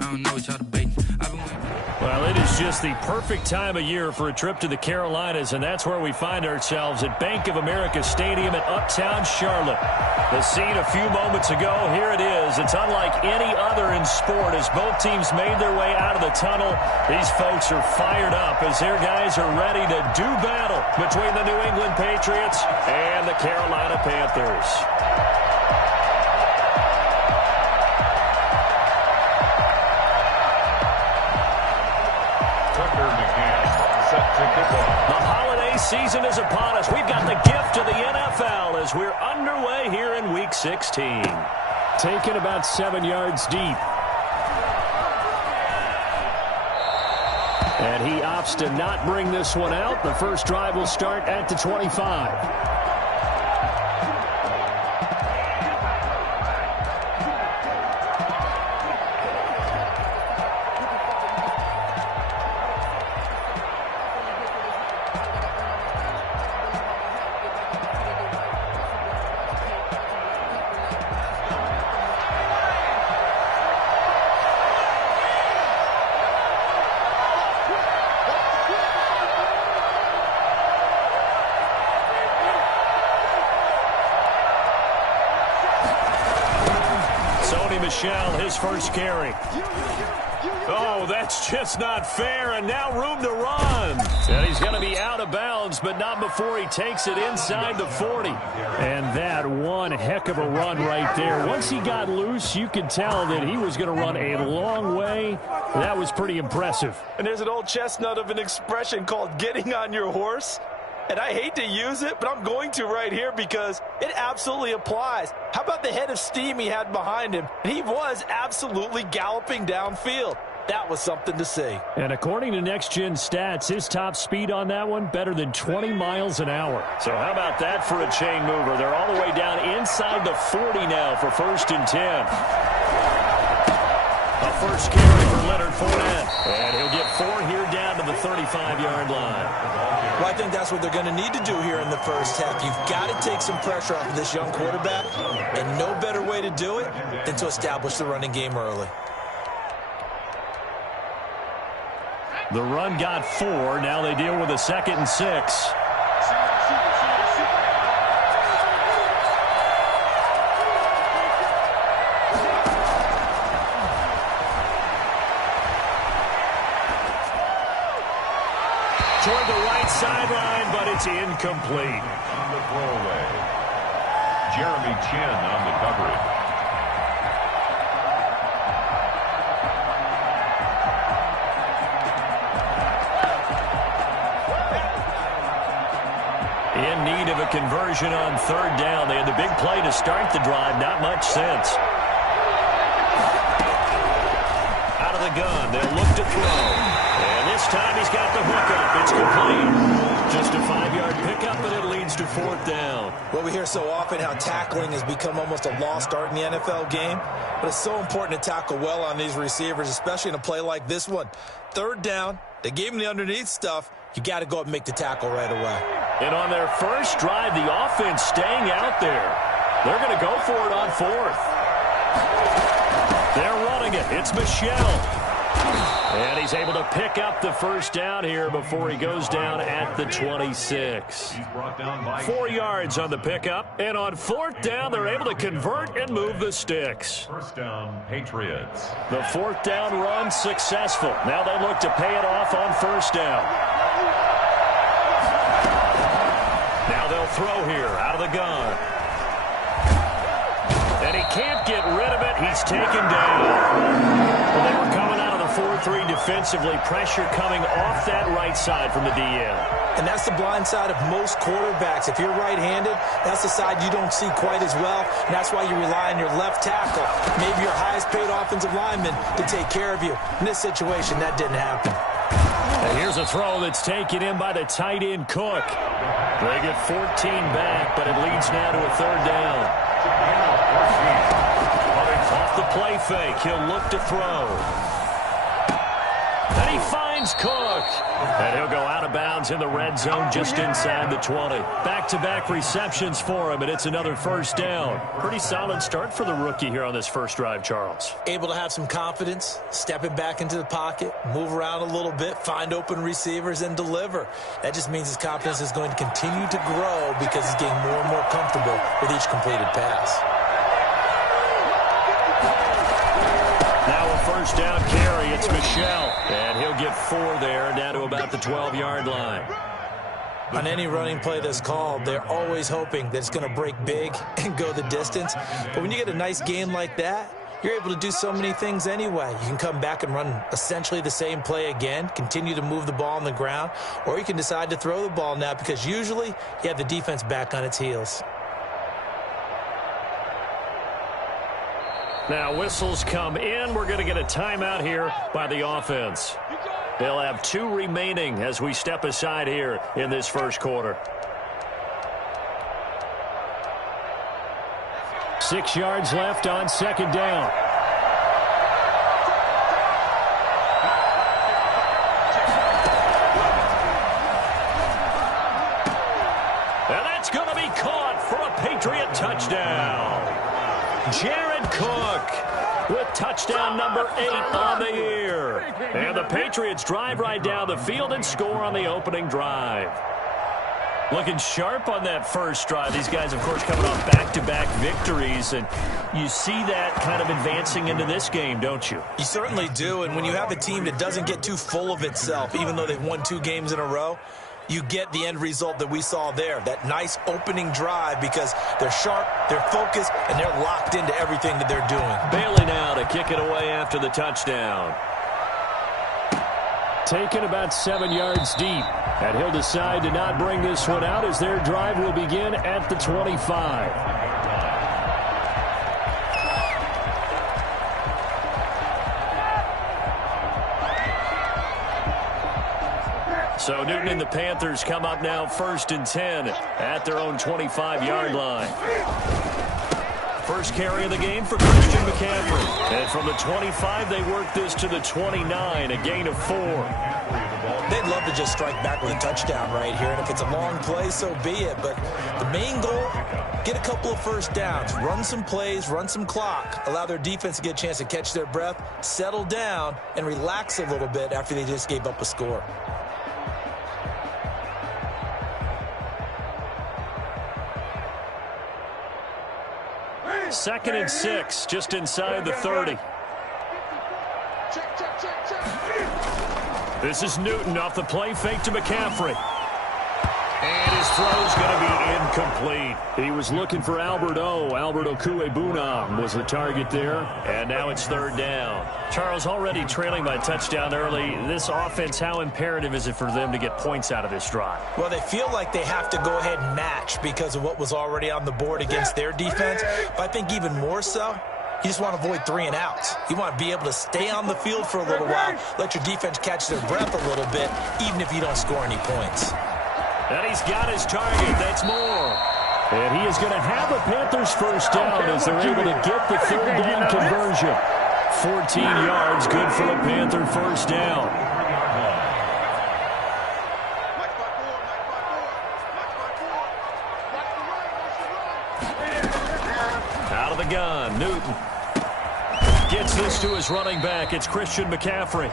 I don't know what y'all debating. Well, it is just the perfect time of year for a trip to the Carolinas, and that's where we find ourselves at Bank of America Stadium in Uptown Charlotte. The scene a few moments ago, here it is. It's unlike any other in sport as both teams made their way out of the tunnel. These folks are fired up as their guys are ready to do battle between the New England Patriots and the Carolina Panthers. The holiday season is upon us. We've got the gift of the NFL as we're underway here in Week 16. Taken about 7 yards deep. And he opts to not bring this one out. The first drive will start at the 25. His first carry. Oh, that's just not fair, and now room to run. And he's going to be out of bounds, but not before he takes it inside the 40. And that one heck of a run right there. Once he got loose, you could tell that he was going to run a long way. That was pretty impressive. And there's an old chestnut of an expression called getting on your horse. And I hate to use it, but I'm going to right here because it absolutely applies. How about the head of steam he had behind him? He was absolutely galloping downfield. That was something to see. And according to Next Gen Stats, his top speed on that one, better than 20 miles an hour. So how about that for a chain mover? They're all the way down inside the 40 now for 1st and 10. A first carry for Leonard Fournette. And he'll get 4 here down to the 35-yard line. Well, I think that's what they're going to need to do here in the first half. You've got to take some pressure off of this young quarterback, and no better way to do it than to establish the running game early. The run got 4. Now they deal with a 2nd and 6. Toward the right sideline, but it's incomplete. On the throwaway, Jeremy Chin on the coverage. In need of a conversion on 3rd down. They had the big play to start the drive. Not much sense. Out of the gun. They'll look to throw. And this time he's got the hook up. It's complete. Just a 5-yard pickup, and it leads to 4th down. Well, we hear so often how tackling has become almost a lost art in the NFL game. But it's so important to tackle well on these receivers, especially in a play like this one. 3rd down. They gave him the underneath stuff. You got to go up and make the tackle right away. And on their first drive, the offense staying out there. They're going to go for it on 4th. They're running it. It's Michel. And he's able to pick up the first down here before he goes down at the 26. 4 yards on the pickup. And on 4th down, they're able to convert and move the sticks. First down, Patriots. The 4th down run successful. Now they look to pay it off on 1st down. Now they'll throw here out of the gun. And he can't get rid of it. He's taken down. Well, they were coming out of the 4-3 defensively. Pressure coming off that right side from the DN. And that's the blind side of most quarterbacks. If you're right-handed, that's the side you don't see quite as well. And that's why you rely on your left tackle, maybe your highest-paid offensive lineman, to take care of you. In this situation, that didn't happen. And here's a throw that's taken in by the tight end Cook. They get 14 back, but it leads now to a 3rd down. Off the play fake, he'll look to throw. And he finds Cook. And he'll go out of bounds in the red zone just inside the 20. Back-to-back receptions for him, and it's another first down. Pretty solid start for the rookie here on this first drive, Charles. Able to have some confidence, stepping back into the pocket, move around a little bit, find open receivers, and deliver. That just means his confidence is going to continue to grow because he's getting more and more comfortable with each completed pass. Now a first down carry. It's Michel. And he'll get 4 there, down to about the 12-yard line. On any running play that's called, they're always hoping that it's going to break big and go the distance. But when you get a nice game like that, you're able to do so many things anyway. You can come back and run essentially the same play again, continue to move the ball on the ground, or you can decide to throw the ball now because usually you have the defense back on its heels. Now whistles come in. We're going to get a timeout here by the offense. They'll have 2 remaining as we step aside here in this first quarter. 6 yards left on second down. And that's going to be caught for a Patriot touchdown. Jared Cook with touchdown number 8 on the year. And the Patriots drive right down the field and score on the opening drive. Looking sharp on that first drive. These guys, of course, coming off back-to-back victories, and you see that kind of advancing into this game, don't you? You certainly do, and when you have a team that doesn't get too full of itself, even though they've won 2 games in a row, you get the end result that we saw there, that nice opening drive because they're sharp, they're focused, and they're locked into everything that they're doing. Bailey now to kick it away after the touchdown. Taken about 7 yards deep, and he'll decide to not bring this one out as their drive will begin at the 25. So Newton and the Panthers come up now 1st and 10 at their own 25-yard line. First carry of the game for Christian McCaffrey. And from the 25, they work this to the 29, a gain of 4. They'd love to just strike back with a touchdown right here, and if it's a long play, so be it. But the main goal, get a couple of first downs, run some plays, run some clock, allow their defense to get a chance to catch their breath, settle down, and relax a little bit after they just gave up a score. Second and 6, just inside the 30. This is Newton off the play fake to McCaffrey. And his throw's going to be incomplete. He was looking for Albert Okuebuna was the target there. And now it's 3rd down. Charles, already trailing by touchdown early. This offense, how imperative is it for them to get points out of this drive? Well, they feel like they have to go ahead and match because of what was already on the board against their defense. But I think even more so, you just want to avoid 3 and outs. You want to be able to stay on the field for a little while, let your defense catch their breath a little bit, even if you don't score any points. And he's got his target. That's more. And he is going to have a Panthers first down as they're able to get the 3rd down conversion. 14 yards, good for a Panther first down. Out of the gun, Newton. Gets this to his running back. It's Christian McCaffrey.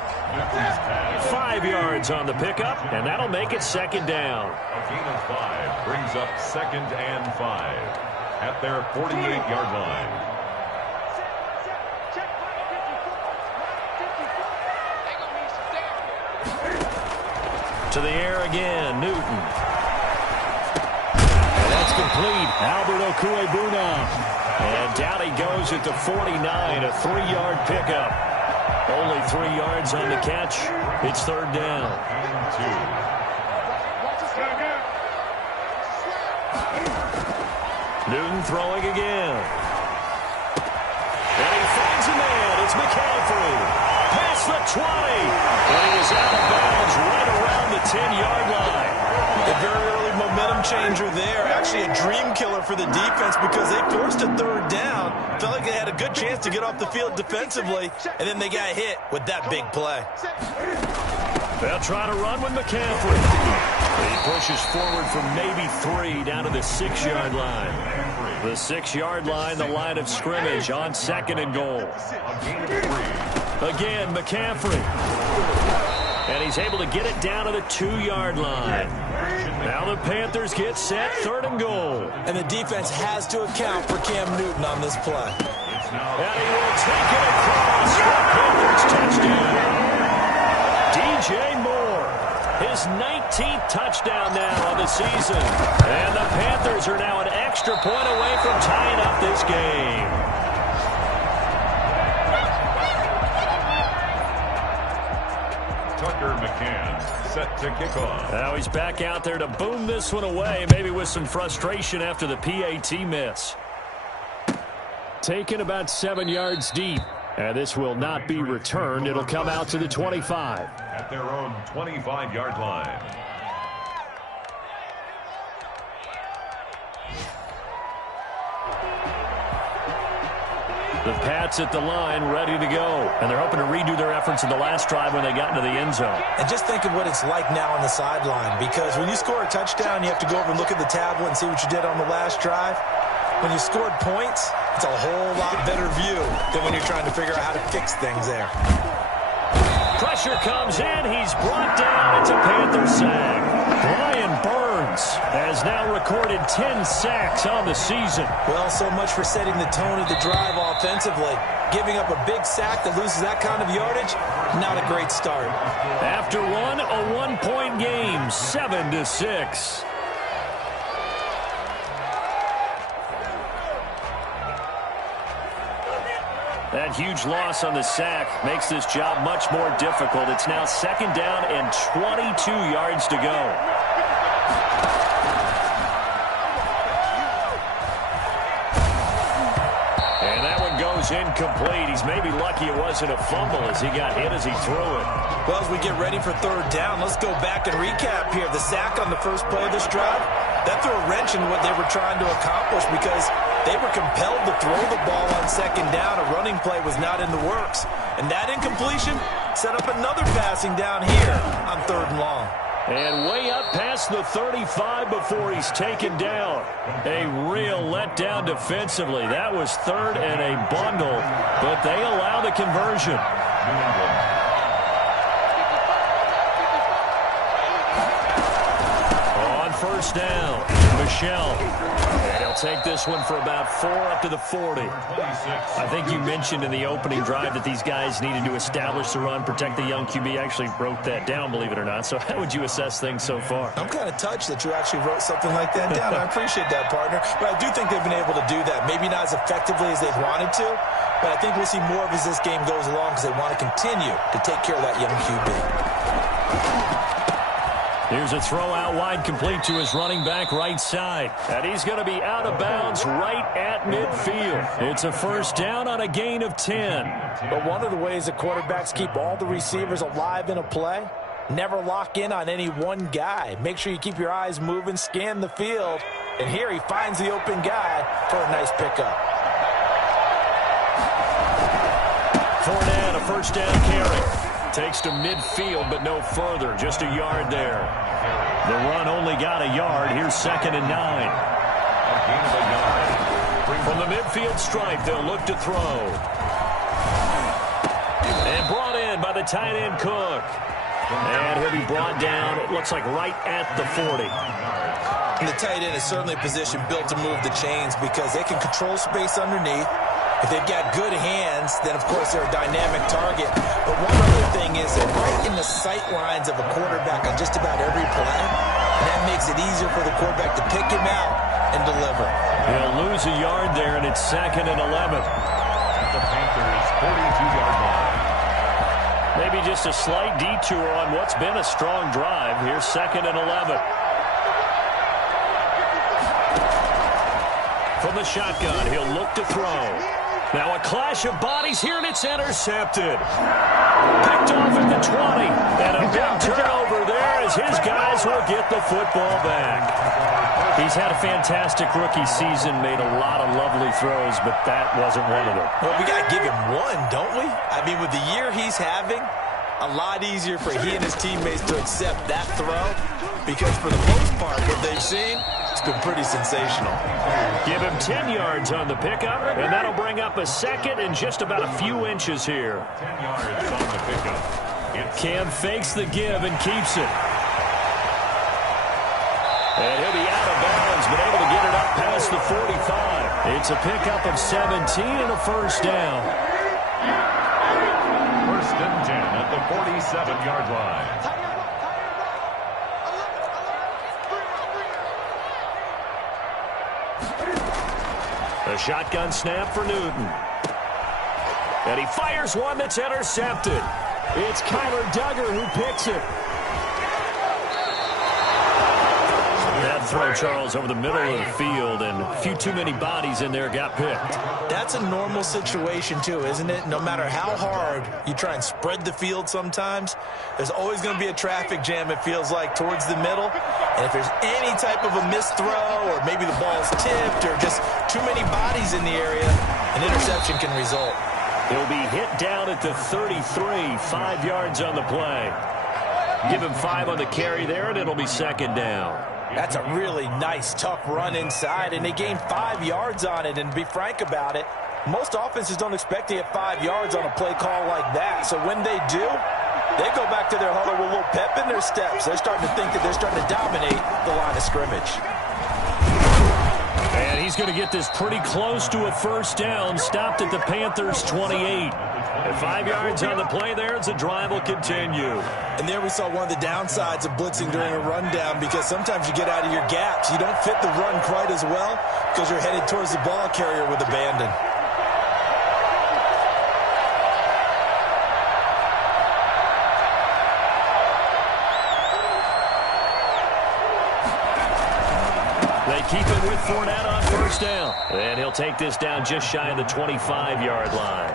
5 yards on the pickup, and that'll make it 2nd down. A gain of 5 brings up 2nd and 5 at their 48-yard line. To the air again, Newton. And that's complete. Albert Okuebuna. And down he goes at the 49, a 3-yard pickup. Only 3 yards on the catch. It's 3rd down. Newton throwing again. And he finds a man. It's McCaffrey. Past the 20. And he is out of bounds right around the 10-yard line. A very early momentum changer there. Actually a dream killer for the defense because they forced a third down. Felt like they had a good chance to get off the field defensively, and then they got hit with that big play. They'll try to run with McCaffrey. He pushes forward from maybe 3 down to the 6-yard line. The 6-yard line, the line of scrimmage on 2nd and goal. Again, McCaffrey. And he's able to get it down to the 2-yard line. Now the Panthers get set, 3rd and goal. And the defense has to account for Cam Newton on this play. And he will take it across for a Panthers touchdown. DJ Moore, his 19th touchdown now of the season. And the Panthers are now an extra point away from tying up this game. Tucker McCann set to kick off. Now he's back out there to boom this one away, maybe with some frustration after the PAT miss. Taken about 7 yards deep. And this will not be returned. It'll come out to the 25. At their own 25-yard line. The Pats at the line, ready to go. And they're hoping to redo their efforts in the last drive when they got into the end zone. And just think of what it's like now on the sideline, because when you score a touchdown, you have to go over and look at the tablet and see what you did on the last drive. When you scored points, it's a whole lot better view than when you're trying to figure out how to fix things there. Pressure comes in. He's brought down. It's a Panther sack. Brian Burns has now recorded 10 sacks on the season. Well, so much for setting the tone of the drive offensively. Giving up a big sack that loses that kind of yardage, not a great start. After one, a 1-point game, 7-6. That huge loss on the sack makes this job much more difficult. It's now 2nd down and 22 yards to go. And that one goes incomplete. He's maybe lucky it wasn't a fumble as he got hit as he threw it. Well, as we get ready for 3rd down, let's go back and recap here. The sack on the first play of this drive, that threw a wrench in what they were trying to accomplish because they were compelled to throw the ball on 2nd down. A running play was not in the works. And that incompletion set up another passing down here on 3rd and long. And way up past the 35 before he's taken down. A real letdown defensively. That was 3rd and a bundle, but they allow the conversion. On 1st down, Michelle. And he'll take this one for about 4 up to the 40. I think you mentioned in the opening drive that these guys needed to establish the run, protect the young QB. Actually wrote that down, believe it or not. So how would you assess things so far? I'm kind of touched that you actually wrote something like that down. I appreciate that, partner. But I do think they've been able to do that. Maybe not as effectively as they've wanted to, but I think we'll see more of as this game goes along because they want to continue to take care of that young QB. Here's a throw out wide, complete to his running back right side. And he's going to be out of bounds right at midfield. It's a 1st down on a gain of 10. But one of the ways that quarterbacks keep all the receivers alive in a play, never lock in on any one guy. Make sure you keep your eyes moving, scan the field. And here he finds the open guy for a nice pickup. Fournette, a 1st down carry. Takes to midfield, but no further. Just a yard there. The run only got a yard. Here's 2nd and 9. From the midfield stripe, they'll look to throw. And brought in by the tight end Cook. And he'll be brought down, it looks like right at the 40. And the tight end is certainly a position built to move the chains because they can control space underneath. If they've got good hands, then, of course, they're a dynamic target. But one other thing is they're right in the sight lines of a quarterback on just about every play. And that makes it easier for the quarterback to pick him out and deliver. He'll lose a yard there, and it's 2nd and 11. At the Panthers' 42-yard line. Maybe just a slight detour on what's been a strong drive. Here's 2nd and 11. From the shotgun, he'll look to throw. Now a clash of bodies here, and it's intercepted. Picked off at the 20. And a big turnover there as his guys will get the football back. He's had a fantastic rookie season, made a lot of lovely throws, but that wasn't one of them. Well, we got to give him one, don't we? I mean, with the year he's having, a lot easier for he and his teammates to accept that throw because for the most part, what they've seen, it's been pretty sensational. Give him 10 yards on the pickup, and that'll bring up a second and just about a few inches here. 10 yards on the pickup. Cam fakes the give and keeps it. And he'll be out of bounds, but able to get it up past the 45. It's a pickup of 17 and a first down. First and 10 at the 47-yard line. A shotgun snap for Newton. And he fires one that's intercepted. It's Kyler Duggar who picks it. That throw, Charles, over the middle of the field, and a few too many bodies in there got picked. That's a normal situation, too, isn't it? No matter how hard you try and spread the field sometimes, there's always going to be a traffic jam, it feels like, towards the middle. And if there's any type of a missed throw or maybe the ball's tipped or just too many bodies in the area, an interception can result. He'll be hit down at the 33, 5 yards on the play. Give him 5 on the carry there, and it'll be second down. That's a really nice, tough run inside, and they gained 5 yards on it. And to be frank about it, most offenses don't expect to get 5 yards on a play call like that. So when they do, they go back to their huddle with a little pep in their steps. They're starting to think that they're starting to dominate the line of scrimmage. And he's going to get this pretty close to a first down, stopped at the Panthers' 28. And 5 yards on the play there as the drive will continue. And there we saw one of the downsides of blitzing during a rundown because sometimes you get out of your gaps. You don't fit the run quite as well because you're headed towards the ball carrier with abandon. They keep it with Fournette on first down. And he'll take this down just shy of the 25-yard line.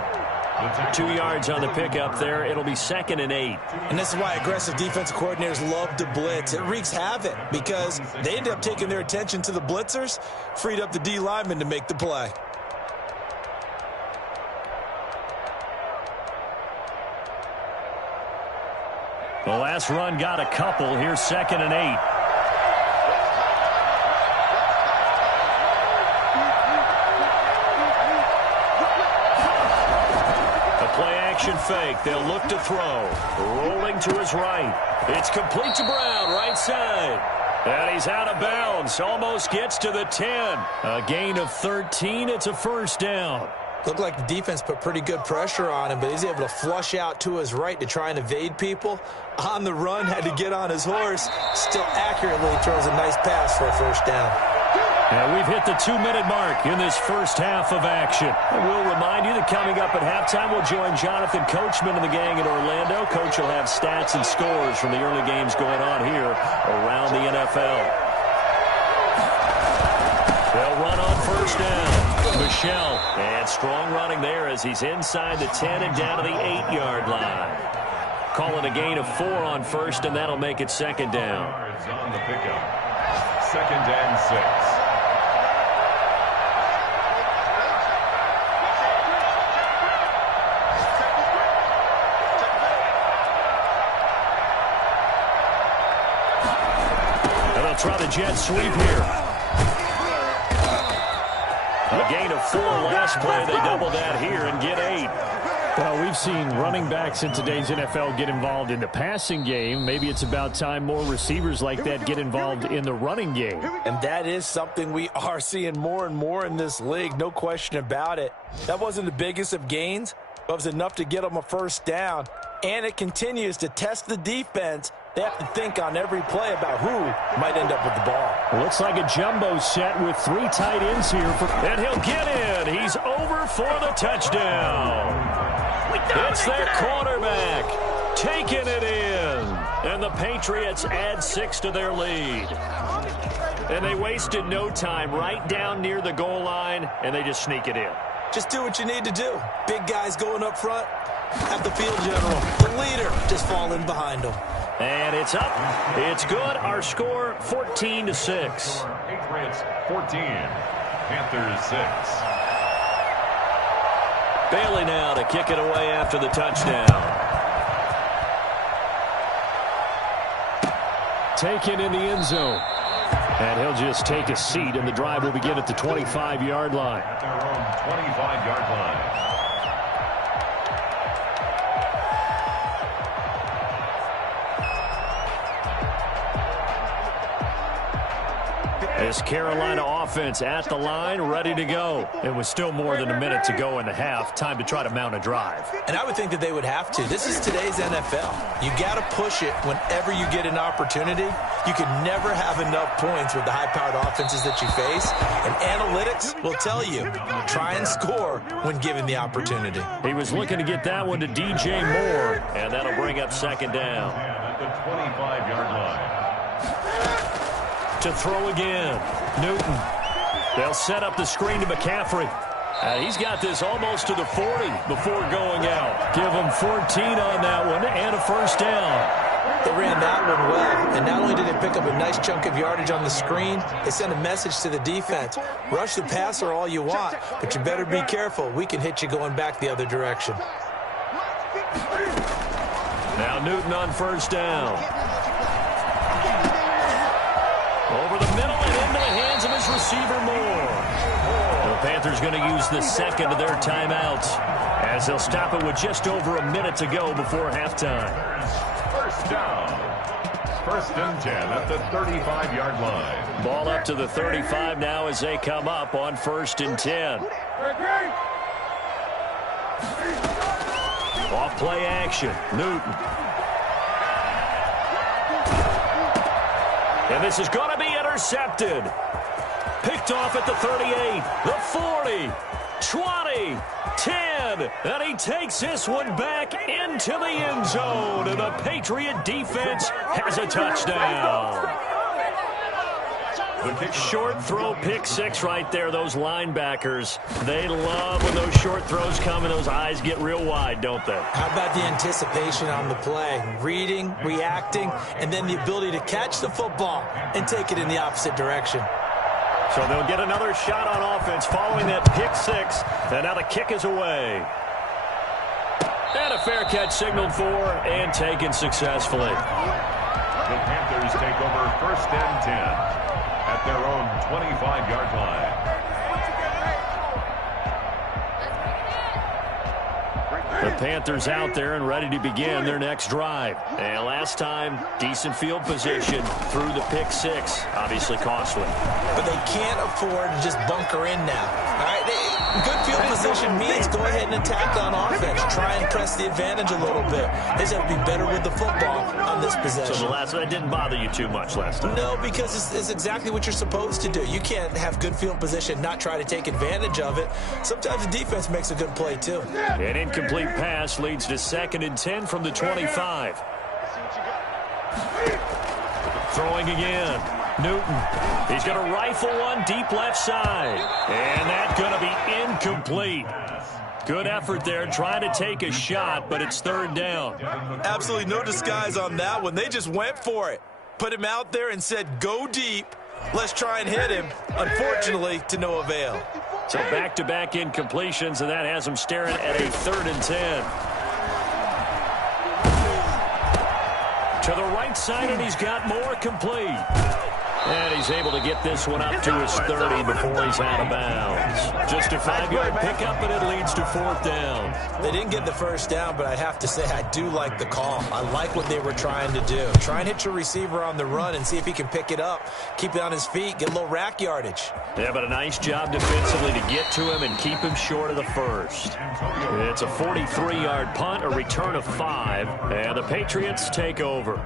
2 yards on the pickup there. It'll be second and 8. And this is why aggressive defensive coordinators love to blitz. It wreaks havoc because they end up taking their attention to the blitzers, freed up the D lineman to make the play. The last run got a couple. Here's second and 8. Fake. They'll look to throw. Rolling to his right. It's complete to Brown, right side. And he's out of bounds. Almost gets to the 10. A gain of 13. It's a first down. Looked like the defense put pretty good pressure on him, but he's able to flush out to his right to try and evade people. On the run, had to get on his horse. Still accurately throws a nice pass for a first down. And we've hit the 2-minute mark in this first half of action. And we'll remind you that coming up at halftime, we'll join Jonathan Coachman and the gang in Orlando. Coach will have stats and scores from the early games going on here around the NFL. They'll run on first down. Michel, and strong running there as he's inside the 10 and down to the 8-yard line. Calling a gain of 4 on first, and that'll make it second down. On the pickup. Second and 6. Try the jet sweep here. A gain of 4 last play. They double that here and get 8. Well, we've seen running backs in today's NFL get involved in the passing game. Maybe it's about time more receivers like that get involved in the running game. And that is something we are seeing more and more in this league, no question about it. That wasn't the biggest of gains, but it was enough to get them a first down. And it continues to test the defense. They have to think on every play about who might end up with the ball. Looks like a jumbo set with 3 tight ends here. And he'll get in. He's over for the touchdown. It's their quarterback taking it in. And the Patriots add 6 to their lead. And they wasted no time right down near the goal line, and they just sneak it in. Just do what you need to do. Big guys going up front. Have the field general, the leader, just fall in behind him. And it's up. It's good. Our score, 14-6. Patriots 14, Panthers 6. Bailey now to kick it away after the touchdown. Taken in the end zone. And he'll just take a seat, and the drive will begin at the 25-yard line. At their own 25-yard line. This Carolina offense at the line, ready to go. It was still more than a minute to go in the half. Time to try to mount a drive. And I would think that they would have to. This is today's NFL. You got to push it whenever you get an opportunity. You can never have enough points with the high-powered offenses that you face. And analytics will tell you, try and score when given the opportunity. He was looking to get that one to DJ Moore, and that'll bring up second down. At the 25-yard line. To throw again, Newton. They'll set up the screen to McCaffrey. He's got this almost to the 40 before going out. Give him 14 on that one and a first down. They ran that one well, and not only did they pick up a nice chunk of yardage on the screen, they sent a message to the defense. Rush the passer all you want, but you better be careful. We can hit you going back the other direction. Now Newton on first down. Over the middle and into the hands of his receiver, Moore. The Panthers going to use the second of their timeouts as they'll stop it with just over a minute to go before halftime. First down. First and 10 at the 35-yard line. Ball up to the 35 now as they come up on first and 10. Off play action. Newton. And this is going to be intercepted. Picked off at the 38, the 40, 20, 10. And he takes this one back into the end zone. And the Patriot defense has a touchdown. Short throw, pick six right there. Those linebackers, they love when those short throws come and those eyes get real wide, don't they? How about the anticipation on the play? Reading, reacting, and then the ability to catch the football and take it in the opposite direction. So they'll get another shot on offense following that pick six. And now the kick is away. And a fair catch signaled for and taken successfully. The Panthers take over first and 10. At their own 25-yard line. The Panthers out there and ready to begin their next drive. And last time, decent field position through the pick six. Obviously costly. But they can't afford to just bunker in now. All right, good field position means go ahead and attack on offense. Try and press the advantage a little bit. They just have to be better with the football on this possession. So that didn't bother you too much last time? No, because it's exactly what you're supposed to do. You can't have good field position, not try to take advantage of it. Sometimes the defense makes a good play, too. An incomplete pass leads to second and 10 from the 25. Throwing again. Newton. He's going to rifle one deep left side. And that's going to be incomplete. Good effort there trying to take a shot, but it's third down. Absolutely no disguise on that one. They just went for it. Put him out there and said, go deep. Let's try and hit him. Unfortunately, to no avail. So back-to-back incompletions, and that has him staring at a third and 10. To the right side, and he's got more complete. And he's able to get this one up to his 30 before he's out of bounds. Just a 5-yard pickup, and it leads to fourth down. They didn't get the first down, but I have to say I do like the call. I like what they were trying to do. Try and hit your receiver on the run and see if he can pick it up, keep it on his feet, get a little rack yardage. Yeah, but a nice job defensively to get to him and keep him short of the first. It's a 43-yard punt, a return of 5, and the Patriots take over.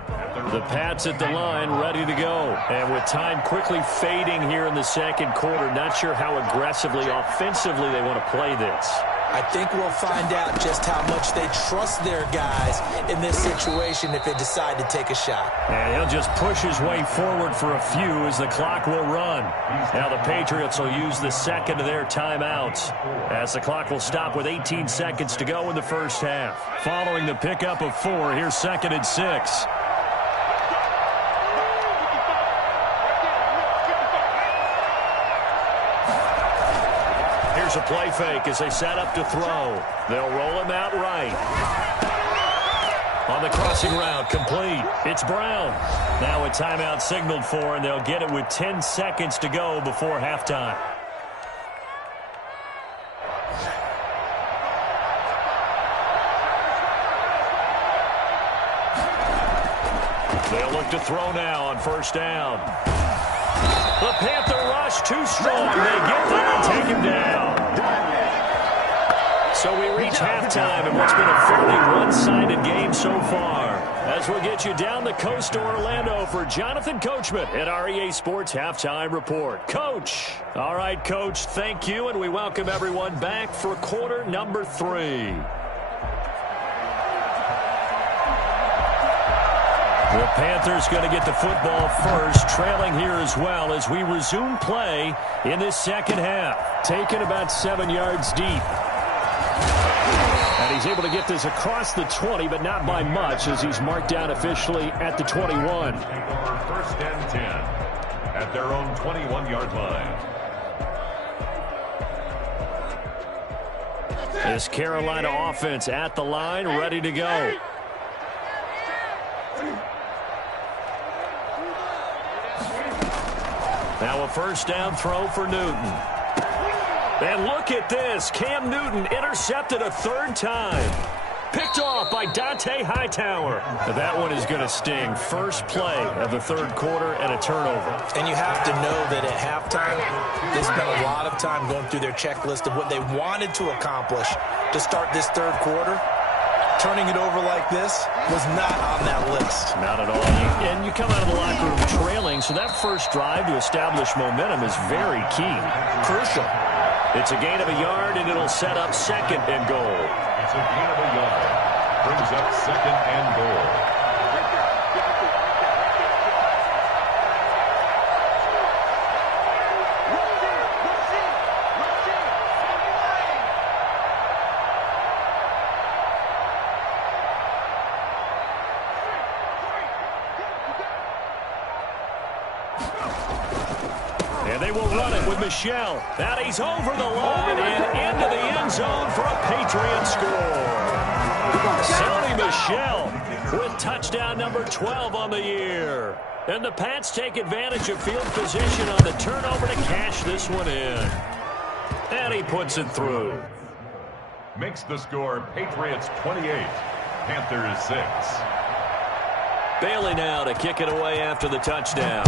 The Pats at the line, ready to go. And with time quickly fading here in the second quarter, not sure how aggressively, offensively they want to play this. I think we'll find out just how much they trust their guys in this situation if they decide to take a shot. And he'll just push his way forward for a few as the clock will run. Now the Patriots will use the second of their timeouts as the clock will stop with 18 seconds to go in the first half. Following the pickup of 4, here's 2nd and 6. Here's a play fake as they set up to throw. They'll roll him out right. On the crossing route, complete. It's Brown. Now a timeout signaled for, and they'll get it with 10 seconds to go before halftime. They'll look to throw now on first down. The Panther rush too strong. They get there and take him down. So we reach halftime in what's been a fairly one-sided game so far. As we'll get you down the coast to Orlando for Jonathan Coachman at our EA Sports Halftime Report. Coach. All right, Coach, thank you, and we welcome everyone back for quarter number 3. The Panthers going to get the football first, trailing here as well as we resume play in this second half. Taken about 7 yards deep. And he's able to get this across the 20, but not by much as he's marked down officially at the 21. First and 10 at their own 21-yard line. This Carolina offense at the line, ready to go. Now a first down throw for Newton. And look at this. Cam Newton intercepted a 3rd time. Picked off by Dante Hightower. That one is going to sting. First play of the 3rd quarter and a turnover. And you have to know that at halftime, they spent a lot of time going through their checklist of what they wanted to accomplish to start this 3rd quarter. Turning it over like this was not on that list. Not at all. And you come out of the locker room trailing, so that first drive to establish momentum is very key. Crucial. It's a gain of a yard, and it'll set up 2nd and goal. It's a gain of a yard. Brings up 2nd and goal. And they will run it with Michel. Now he's over the line and into the end zone for a Patriot score. Sony Michel with touchdown number 12 on the year. And the Pats take advantage of field position on the turnover to cash this one in. And he puts it through. Makes the score Patriots 28, Panthers 6. Bailey now to kick it away after the touchdown.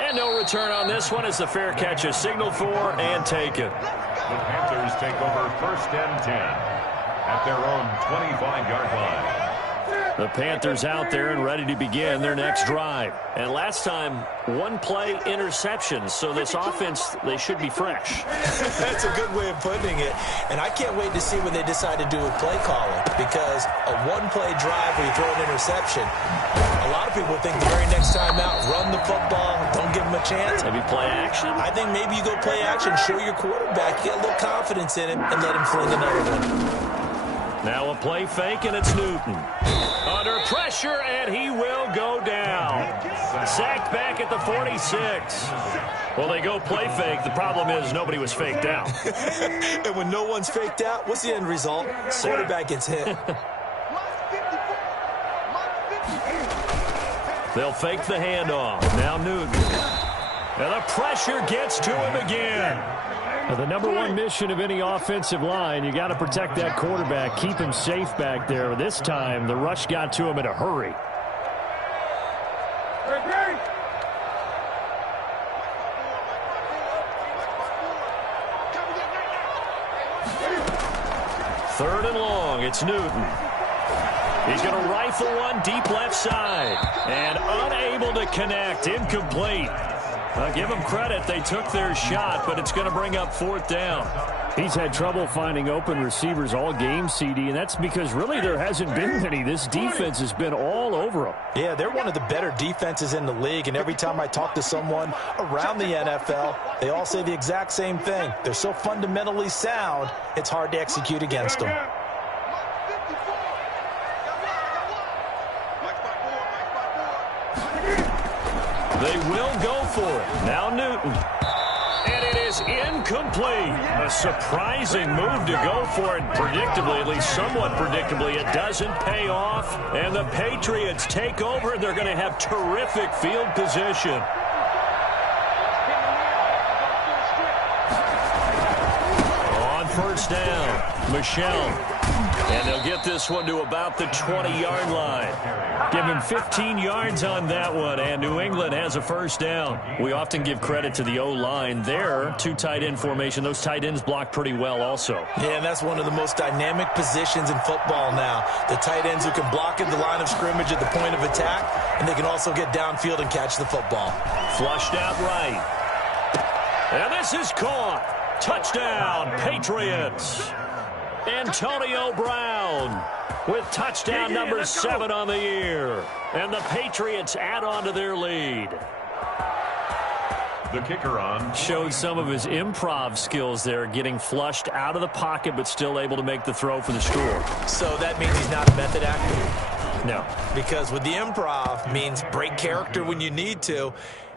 And no return on this one as the fair catch is signaled for and taken. The Panthers take over 1st and 10 at their own 25-yard line. The Panthers out there and ready to begin their next drive. And last time, 1 play interception. So this offense, they should be fresh. That's a good way of putting it. And I can't wait to see what they decide to do with play calling. Because a 1-play drive where you throw an interception, a lot of people think the very next time out, run the football, don't give them a chance. Maybe play action? I think maybe you go play action, show your quarterback, get a little confidence in him, and let him fling another one. Now a play fake, and it's Newton. Under pressure, and he will go down. Sacked back at the 46. Well, they go play fake. The problem is nobody was faked out. And when no one's faked out, what's the end result? Quarterback gets hit. They'll fake the handoff. Now Newton. And the pressure gets to him again. Now, the number 1 mission of any offensive line, you got to protect that quarterback, keep him safe back there. This time, the rush got to him in a hurry. Third and long, it's Newton. He's going to rifle one deep left side. And unable to connect, incomplete. I'll give them credit. They took their shot, but it's going to bring up 4th down. He's had trouble finding open receivers all game, CD, and that's because really there hasn't been many. This defense has been all over them. Yeah, they're one of the better defenses in the league, and every time I talk to someone around the NFL, they all say the exact same thing. They're so fundamentally sound, it's hard to execute against them. They will go for it. Now Newton. And it is incomplete. A surprising move to go for it. Predictably, at least somewhat predictably, it doesn't pay off. And the Patriots take over. They're going to have terrific field position. On 1st down, Michelle. And they'll get this one to about the 20-yard line. Give him 15 yards on that one, and New England has a 1st down. We often give credit to the O-line. There, 2 tight end formation. Those tight ends block pretty well also. Yeah, and that's one of the most dynamic positions in football now. The tight ends who can block at the line of scrimmage at the point of attack, and they can also get downfield and catch the football. Flushed out right. And this is caught. Touchdown, Patriots. Antonio Brown with touchdown number 7 on the year. And the Patriots add on to their lead. The kicker on. Showed some of his improv skills there, getting flushed out of the pocket but still able to make the throw for the score. So that means he's not a method actor? No. Because with the improv means break character when you need to.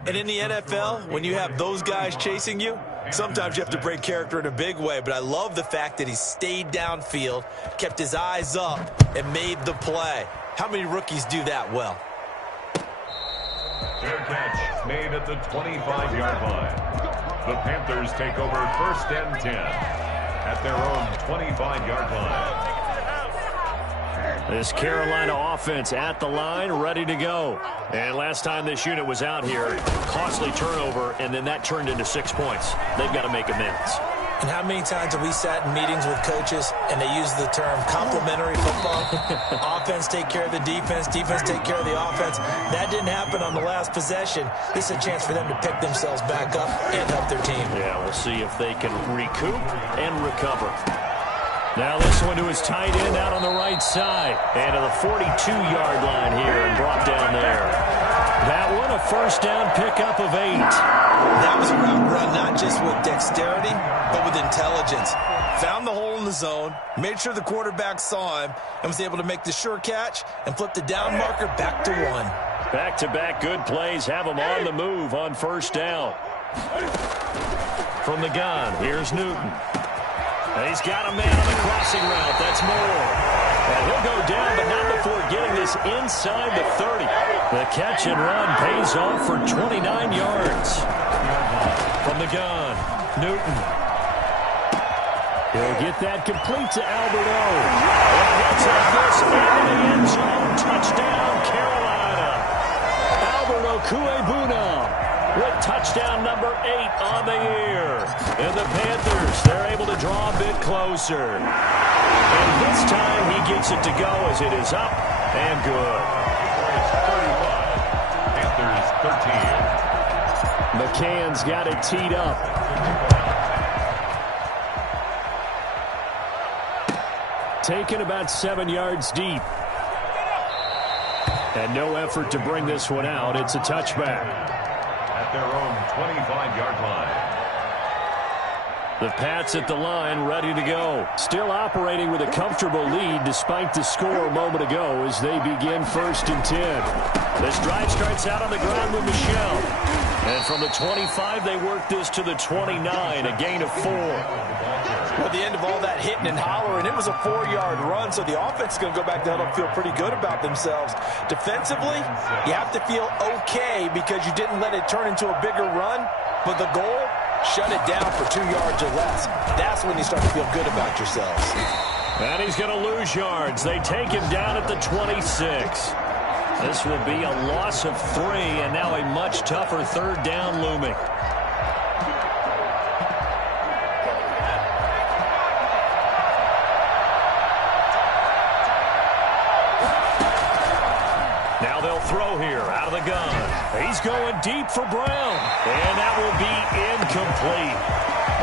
And in the NFL, when you have those guys chasing you, sometimes you have to break character in a big way. But I love the fact that he stayed downfield, kept his eyes up, and made the play. How many rookies do that well? Fair catch made at the 25-yard line. The Panthers take over 1st and 10 at their own 25-yard line. This Carolina offense at the line, ready to go. And last time this unit was out here, costly turnover, and then that turned into 6 points. They've got to make amends. And how many times have we sat in meetings with coaches and they use the term complementary football? Offense take care of the defense, defense take care of the offense. That didn't happen on the last possession. This is a chance for them to pick themselves back up and help their team. Yeah, we'll see if they can recoup and recover. Now this one to his tight end out on the right side. And to the 42-yard line here and brought down there. That one a 1st down pickup of 8. That was a route run not just with dexterity, but with intelligence. Found the hole in the zone, made sure the quarterback saw him, and was able to make the sure catch and flip the down marker back to 1. Back-to-back good plays have him on the move on 1st down. From the gun, here's Newton. And he's got a man on the crossing route. That's Moore. And he'll go down, but not before getting this inside the 30. The catch and run pays off for 29 yards. From the gun, Newton. He'll get that complete to Alberto. And he'll take this into the end zone. Touchdown, Carolina. Alberto Cuebuna with touchdown number 8 on the year. And the Panthers, they're able to draw a bit closer. And this time he gets it to go as it is up and good. Panthers 13. McCann's got it teed up. Taken about 7 yards deep. And no effort to bring this one out. It's a touchback. At their own 25-yard line. The Pats at the line, ready to go. Still operating with a comfortable lead despite the score a moment ago as they begin 1st and 10. This drive starts out on the ground with Michelle. And from the 25, they work this to the 29, a gain of 4. At the end of all that hitting and hollering, it was a 4-yard run, so the offense is going to go back down and feel pretty good about themselves. Defensively, you have to feel okay because you didn't let it turn into a bigger run, but the goal, shut it down for 2 yards or less. That's when you start to feel good about yourselves. And he's going to lose yards. They take him down at the 26. This will be a loss of 3, and now a much tougher 3rd down looming. Now they'll throw here out of the gun. He's going deep for Brown. And that will be incomplete.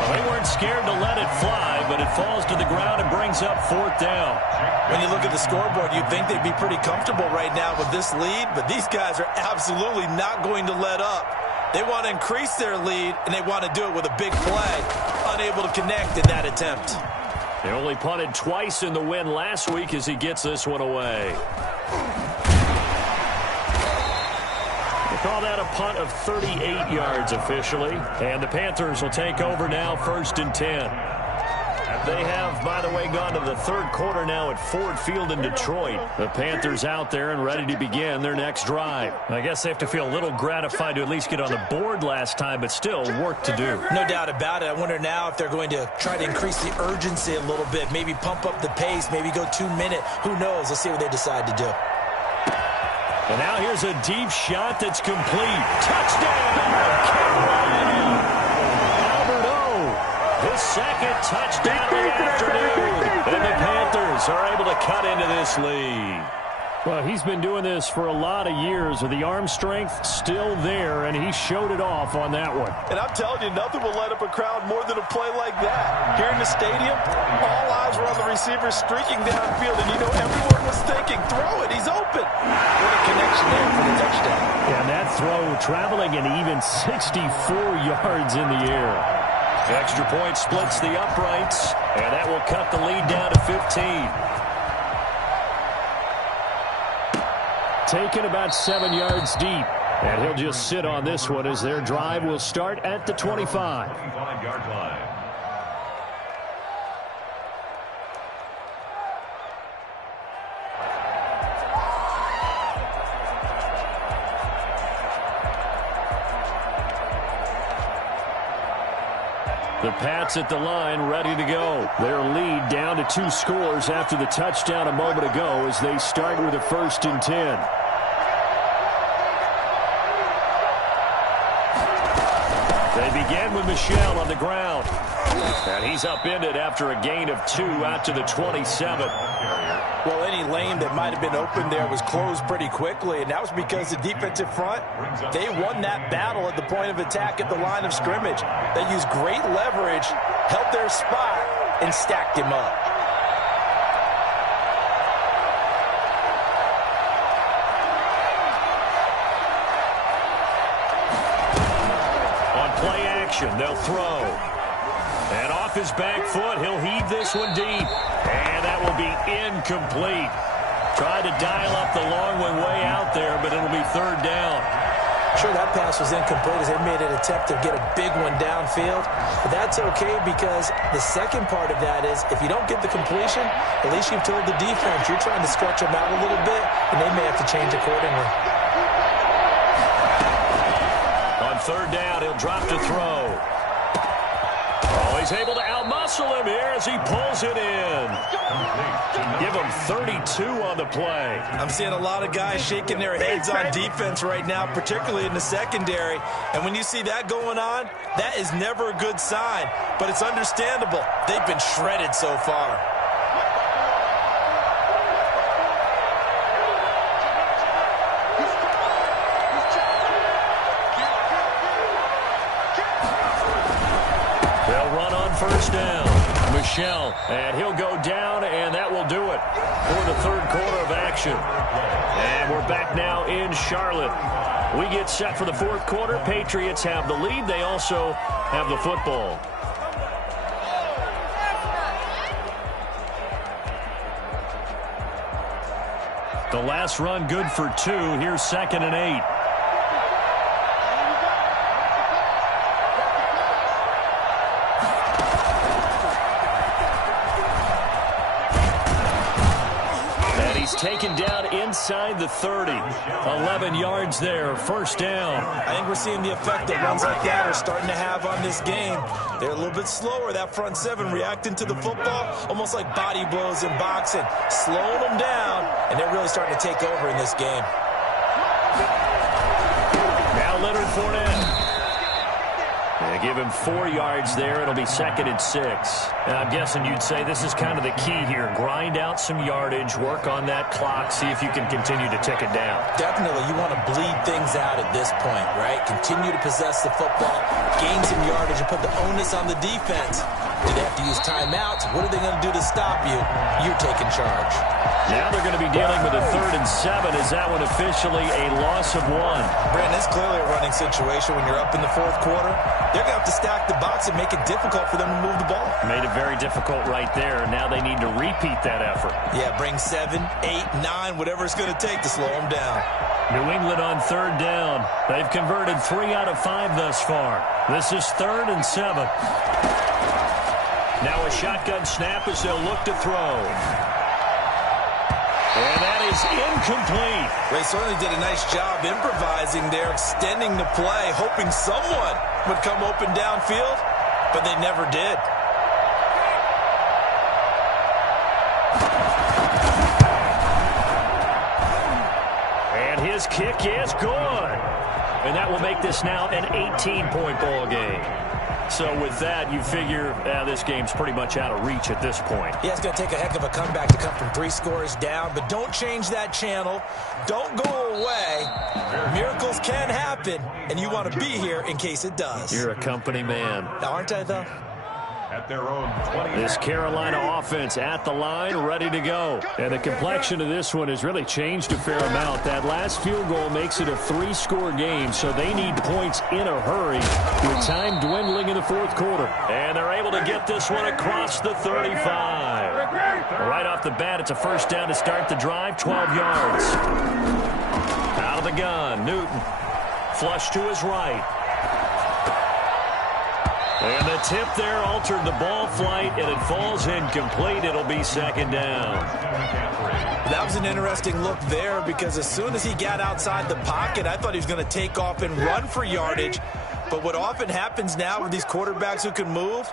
Well, they weren't scared to let it fly, but it falls to the ground and brings up 4th down. When you look at the scoreboard, you'd think they'd be pretty comfortable right now with this lead, but these guys are absolutely not going to let up. They want to increase their lead, and they want to do it with a big play. Unable to connect in that attempt. They only punted twice in the win last week as he gets this one away. Call that a punt of 38 yards officially. And the Panthers will take over now, 1st and 10. They have, by the way, gone to the 3rd quarter now at Ford Field in Detroit. The Panthers out there and ready to begin their next drive. I guess they have to feel a little gratified to at least get on the board last time, but still work to do. No doubt about it. I wonder now if they're going to try to increase the urgency a little bit, maybe pump up the pace, maybe go 2-minute. Who knows? Let's see what they decide to do. And now here's a deep shot that's complete. Touchdown, Carolina! Albert O, his 2nd touchdown of the afternoon. And the Panthers are able to cut into this lead. Well, he's been doing this for a lot of years with the arm strength still there, and he showed it off on that one. And I'm telling you, nothing will light up a crowd more than a play like that. Here in the stadium, all eyes were on the receiver streaking downfield, and you know everyone was thinking, throw it, he's open. What a connection there for the touchdown. And that throw traveling an even 64 yards in the air. The extra point splits the uprights, and that will cut the lead down to 15. Taken about 7 yards deep. And he'll just sit on this one as their drive will start at the 25. 25-yard line. The Pats at the line ready to go. Their lead down to 2 scores after the touchdown a moment ago as they start with a 1st and 10. They begin with Michel on the ground. And he's upended after a gain of 2 out to the 27. Well, any lane that might have been open there was closed pretty quickly, and that was because the defensive front, they won that battle at the point of attack at the line of scrimmage. They used great leverage, held their spot, and stacked him up. On play action, they'll throw. And off his back foot, he'll heave this one deep. And that will be incomplete. Tried to dial up the long one way out there, but it'll be 3rd down. Sure, that pass was incomplete as they made an attempt to get a big one downfield. But that's okay because the second part of that is if you don't get the completion, at least you've told the defense you're trying to stretch them out a little bit, and they may have to change accordingly. On 3rd down, he'll drop to throw. Oh, he's able to outmuscle him here as he pulls it in. Give him 32 on the play. I'm seeing a lot of guys shaking their heads on defense right now, particularly in the secondary. And when you see that going on, that is never a good sign. But it's understandable. They've been shredded so far. They'll run on 1st down. Michel, and he'll go down, and that will do it for the 3rd quarter of action. And we're back now in Charlotte. We get set for the 4th quarter. Patriots have the lead. They also have the football. The last run good for 2. Here's 2nd and 8. Taken down inside the 30. 11 yards there, 1st down. I think we're seeing the effect that runs like that are starting to have on this game. They're a little bit slower, that front 7, reacting to the football, almost like body blows in boxing, slowing them down, and they're really starting to take over in this game. Now Leonard Fournette. They give him 4 yards there. It'll be 2nd and 6. And I'm guessing you'd say this is kind of the key here. Grind out some yardage, work on that clock, see if you can continue to tick it down. Definitely. You want to bleed things out at this point, right? Continue to possess the football, gain some yardage, and put the onus on the defense. Do they have to use timeouts? What are they going to do to stop you? You're taking charge. Now they're going to be dealing with a 3rd and 7. Is that one officially a loss of 1? Brandon, it's clearly a running situation when you're up in the 4th quarter. They're going to have to stack the box and make it difficult for them to move the ball. Made it very difficult right there. Now they need to repeat that effort. Yeah, bring 7, 8, 9, whatever it's going to take to slow them down. New England on 3rd down. They've converted 3 out of 5 thus far. This is 3rd and 7. Now a shotgun snap as they'll look to throw. And that is incomplete. They certainly did a nice job improvising there, extending the play, hoping someone would come open downfield, but they never did. And his kick is good. And that will make this now an 18-point ball game. So with that, you figure this game's pretty much out of reach at this point. Yeah, it's going to take a heck of a comeback to come from 3 scores down, but don't change that channel. Don't go away. Miracles can happen, and you want to be here in case it does. You're a company man. Aren't I, though? At their own 20. This Carolina offense at the line, ready to go. And the complexion of this one has really changed a fair amount. That last field goal makes it a 3-score game, so they need points in a hurry with time dwindling in the 4th quarter. And they're able to get this one across the 35. Right off the bat, it's a 1st down to start the drive, 12 yards. Out of the gun, Newton. Flush to his right. And the tip there altered the ball flight, and it falls incomplete. It'll be 2nd down. That was an interesting look there because as soon as he got outside the pocket, I thought he was going to take off and run for yardage. But what often happens now with these quarterbacks who can move,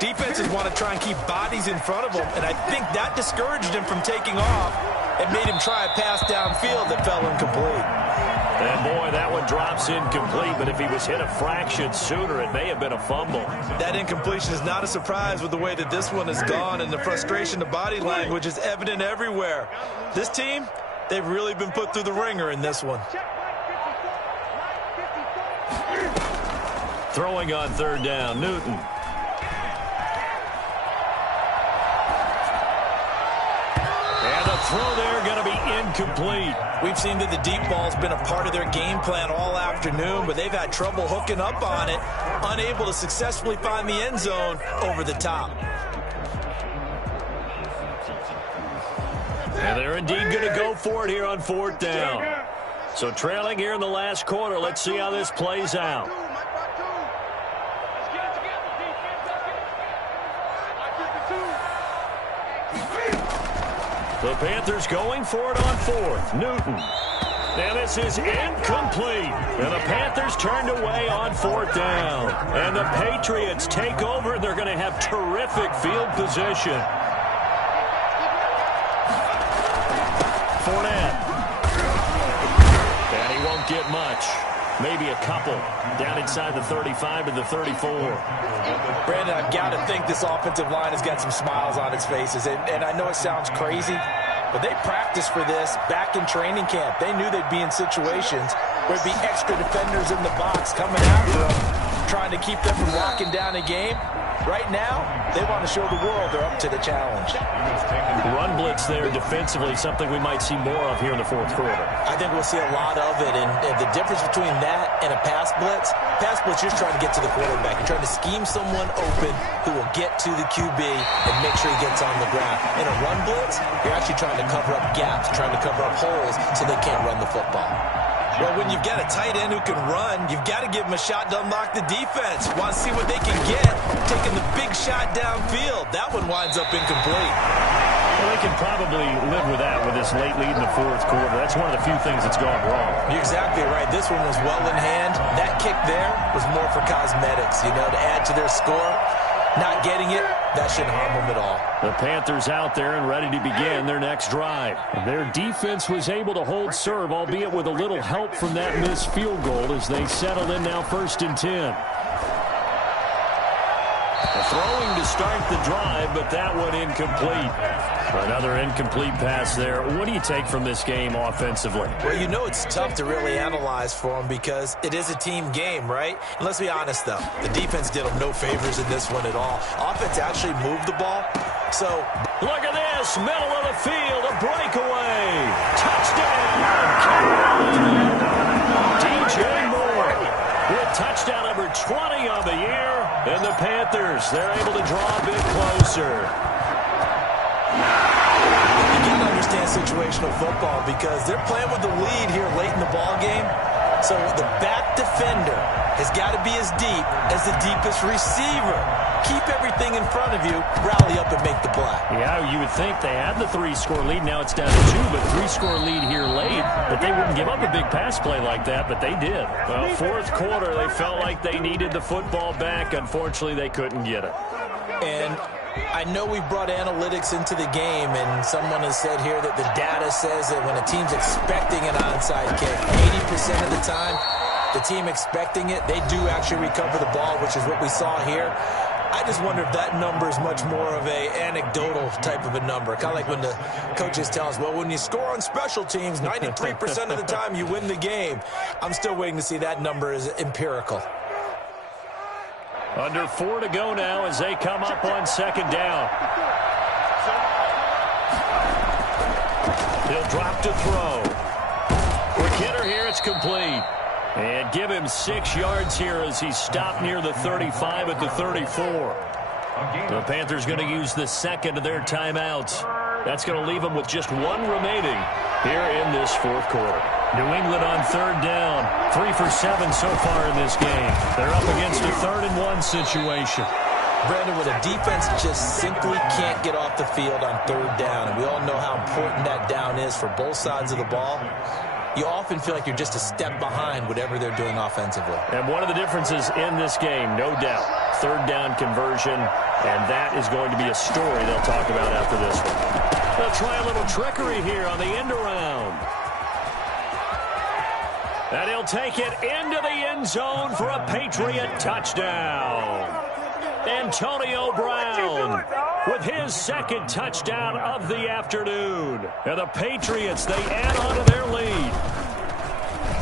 defenses want to try and keep bodies in front of them, and I think that discouraged him from taking off and made him try a pass downfield that fell incomplete. And boy, that one drops incomplete, but if he was hit a fraction sooner, it may have been a fumble. That incompletion is not a surprise with the way that this one has gone, and the frustration of body language is evident everywhere. This team, they've really been put through the ringer in this one. Throwing on 3rd down, Newton. And the throw there going to be incomplete. We've seen that the deep ball's been a part of their game plan all afternoon, but they've had trouble hooking up on it, unable to successfully find the end zone over the top. And they're indeed going to go for it here on 4th down. So trailing here in the last quarter, let's see how this plays out. The Panthers going for it on 4th. Newton. And this is incomplete. And the Panthers turned away on 4th down. And the Patriots take over. They're going to have terrific field position. Fournette. And he won't get much. Maybe a couple. Down inside the 35 to the 34. Brandon, I've got to think this offensive line has got some smiles on its faces. And I know it sounds crazy, but they practiced for this back in training camp. They knew they'd be in situations where there'd be extra defenders in the box coming after them, trying to keep them from locking down a game. Right now, they want to show the world they're up to the challenge. Run blitz there defensively, something we might see more of here in the 4th quarter. I think we'll see a lot of it, and the difference between that and a pass blitz, you're trying to get to the quarterback. You're trying to scheme someone open who will get to the QB and make sure he gets on the ground. In a run blitz, you're actually trying to cover up gaps, trying to cover up holes so they can't run the football. Well, when you've got a tight end who can run, you've got to give him a shot to unlock the defense. Want to see what they can get, taking the big shot downfield. That one winds up incomplete. Well, they can probably live with that with this late lead in the 4th quarter. That's one of the few things that's gone wrong. You're exactly right. This one was well in hand. That kick there was more for cosmetics, to add to their score. Not getting it, that shouldn't harm them at all. The Panthers out there and ready to begin their next drive. Their defense was able to hold serve, albeit with a little help from that missed field goal as they settle in now 1st and 10. Throwing to start the drive, but that one incomplete. Another incomplete pass there. What do you take from this game offensively? Well, you know it's tough to really analyze for them because it is a team game, right? And let's be honest, though. The defense did them no favors in this one at all. Offense actually moved the ball. So, look at this. Middle of the field, a breakaway. Touchdown. DJ Moore with touchdown number 20 on the year. And the Panthers, they're able to draw a bit closer. You got to understand situational football because they're playing with the lead here late in the ball game. So the back defender has got to be as deep as the deepest receiver. Keep everything in front of you, rally up and make the play. Yeah, you would think they had the 3-score lead. Now it's down to 2, but 3-score lead here late. But they wouldn't give up a big pass play like that, but they did. Well, fourth quarter, they felt like they needed the football back. Unfortunately, they couldn't get it. And I know we brought analytics into the game, and someone has said here that the data says that when a team's expecting an onside kick, 80% of the time, the team expecting it, they do actually recover the ball, which is what we saw here. I just wonder if that number is much more of a anecdotal type of a number. Kind of like when the coaches tell us, well, when you score on special teams, 93% of the time you win the game. I'm still waiting to see that number is empirical. Under 4 to go now as they come up on second down. He'll drop to throw. For Kidder here, it's complete. And give him 6 yards here as he stopped near the 35 at the 34. The Panthers going to use the second of their timeouts. That's going to leave them with just 1 remaining here in this fourth quarter. New England on third down. 3 for 7 so far in this game. They're up against a 3rd-and-1 situation. Brandon, when a defense just simply can't get off the field on third down, and we all know how important that down is for both sides of the ball, you often feel like you're just a step behind whatever they're doing offensively. And one of the differences in this game, no doubt, third down conversion, and that is going to be a story they'll talk about after this one. They'll try a little trickery here on the end around. And he'll take it into the end zone for a Patriot touchdown. Antonio Brown with his 2nd touchdown of the afternoon. And the Patriots, they add on to their lead.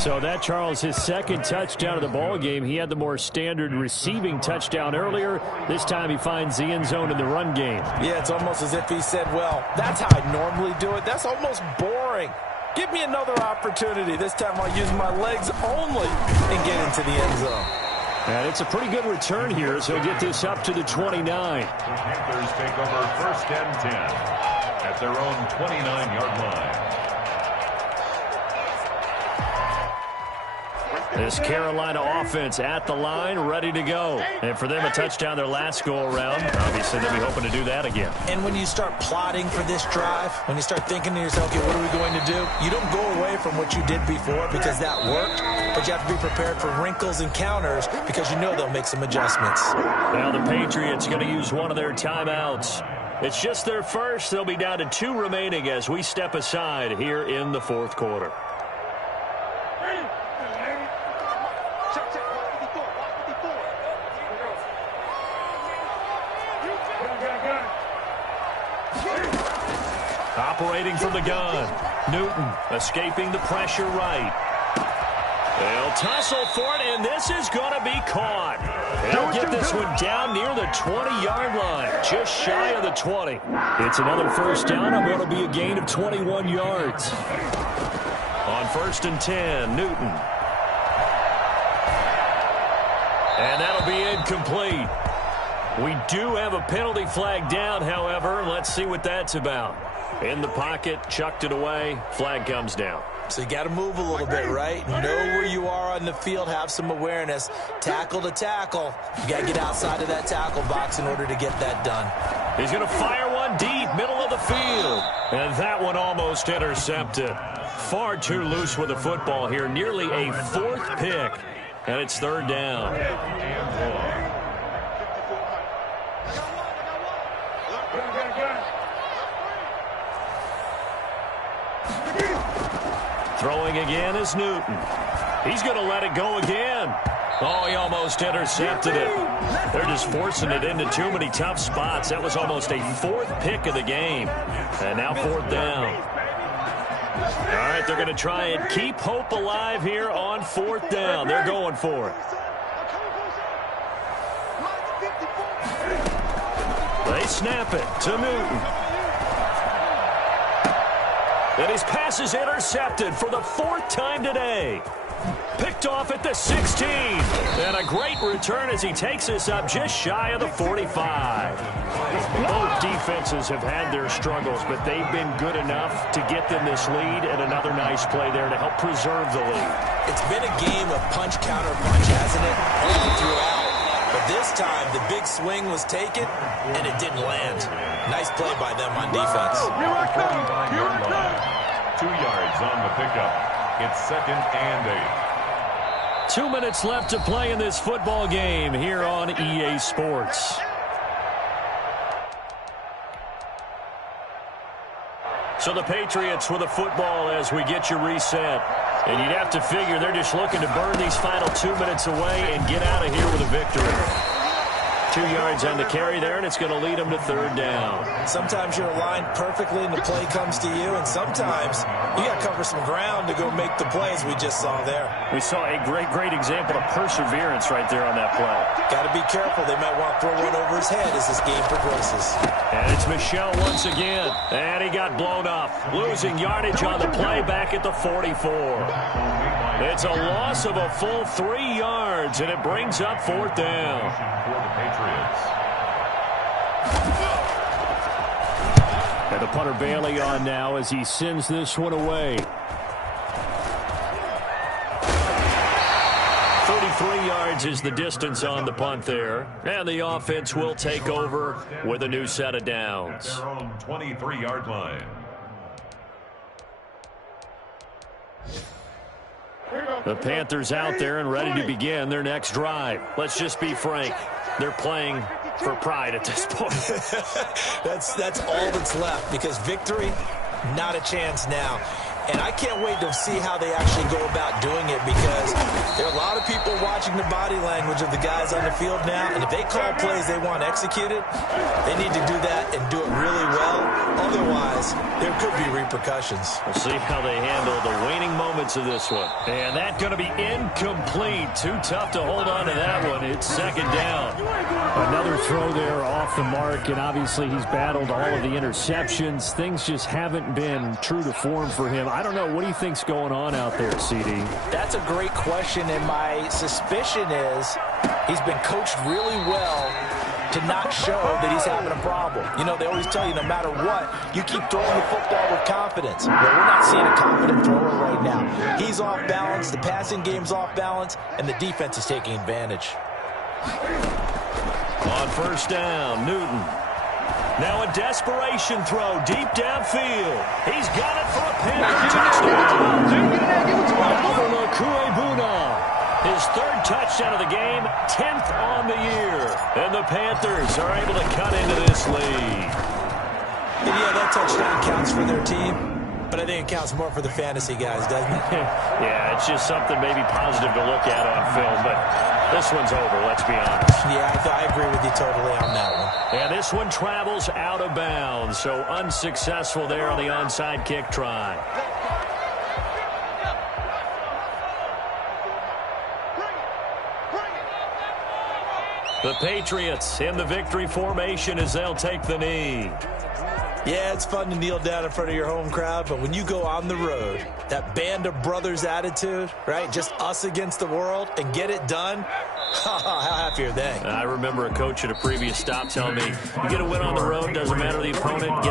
So that, Charles, his 2nd touchdown of the ball game. He had the more standard receiving touchdown earlier. This time he finds the end zone in the run game. Yeah, it's almost as if he said, well, that's how I normally do it. That's almost boring. Give me another opportunity. This time I'll use my legs only and get into the end zone. And it's a pretty good return here, so he'll get this up to the 29. The Panthers take over 1st and 10 at their own 29-yard line. This Carolina offense at the line, ready to go. And for them, a touchdown their last go-around. Obviously, they'll be hoping to do that again. And when you start plotting for this drive, when you start thinking to yourself, okay, what are we going to do? You don't go away from what you did before because that worked, but you have to be prepared for wrinkles and counters because you know they'll make some adjustments. Now the Patriots going to use one of their timeouts. It's just their first. They'll be down to 2 remaining as we step aside here in the fourth quarter. Operating from the gun. Newton escaping the pressure right. They'll tussle for it, and this is going to be caught. They'll get this one down near the 20-yard line, just shy of the 20. It's another first down. I'm going to be a gain of 21 yards. On 1st and 10, Newton. And that'll be incomplete. We do have a penalty flag down, however. Let's see what that's about. In the pocket, chucked it away, flag comes down. So you got to move a little bit, right? Know where you are on the field, have some awareness. Tackle to tackle. You got to get outside of that tackle box in order to get that done. He's going to fire one deep, middle of the field. And that one almost intercepted. Far too loose with the football here. Nearly a 4th pick. And it's 3rd down. Throwing again is Newton. He's going to let it go again. Oh, he almost intercepted it. They're just forcing it into too many tough spots. That was almost a fourth pick of the game. And now fourth down. All right, they're going to try and keep hope alive here on fourth down. They're going for it. They snap it to Newton. And his pass is intercepted for the fourth time today. Picked off at the 16. And a great return as he takes us up just shy of the 45. Both defenses have had their struggles, but they've been good enough to get them this lead, and another nice play there to help preserve the lead. It's been a game of punch, counter, punch, hasn't it? All throughout. But this time, the big swing was taken, and it didn't land. Nice play by them on defense. 45-yard line. 2 yards on the pickup. It's 2nd and 8. 2 minutes left to play in this football game here on EA Sports. So the Patriots with the football as we get you reset. And you'd have to figure they're just looking to burn these final 2 minutes away and get out of here with a victory. 2 yards on the carry there, and it's going to lead them to third down. Sometimes you're aligned perfectly and the play comes to you, and sometimes you got to cover some ground to go make the plays we just saw there. We saw a great example of perseverance right there on that play. Got to be careful. They might want to throw one over his head as this game progresses. And it's Michel once again, and he got blown up, losing yardage on the play back at the 44. It's a loss of a full 3 yards, and it brings up fourth down. For the Patriots. And the punter Bailey on now as he sends this one away. 33 yards is the distance on the punt there. And the offense will take over with a new set of downs. At their own 23-yard line. The Panthers out there and ready to begin their next drive. Let's just be frank. They're playing for pride at this point. That's all that's left, because victory, not a chance now. And I can't wait to see how they actually go about doing it, because there are a lot of people watching the body language of the guys on the field now, and if they call plays they want executed, they need to do that and do it really well. Otherwise, there could be repercussions. We'll see how they handle the waning moments of this one. And that's going to be incomplete. Too tough to hold on to that one. It's second down. Another throw there off the mark, and obviously he's battled all of the interceptions. Things just haven't been true to form for him. I don't know. What do you think's going on out there, CD? That's a great question, and my suspicion is he's been coached really well to not show that he's having a problem. You know, they always tell you no matter what, you keep throwing the football with confidence. Well, we're not seeing a confident thrower right now. He's off balance, the passing game's off balance, and the defense is taking advantage. On first down, Newton. Now a desperation throw deep downfield. He's got it for a Panther touchdown. His third touchdown of the game, 10th on the year. And the Panthers are able to cut into this lead. And yeah, that touchdown counts for their team, but I think it counts more for the fantasy guys, doesn't it? Yeah, it's just something maybe positive to look at on film, but this one's over, let's be honest. Yeah, I agree with you totally on that one. And this one travels out of bounds, so unsuccessful there on the onside kick try. The Patriots in the victory formation as they'll take the knee. Yeah, it's fun to kneel down in front of your home crowd, but when you go on the road, that band of brothers attitude, right, just us against the world, and get it done, how happy are they? I remember a coach at a previous stop telling me, you get a win on the road, doesn't matter the opponent, get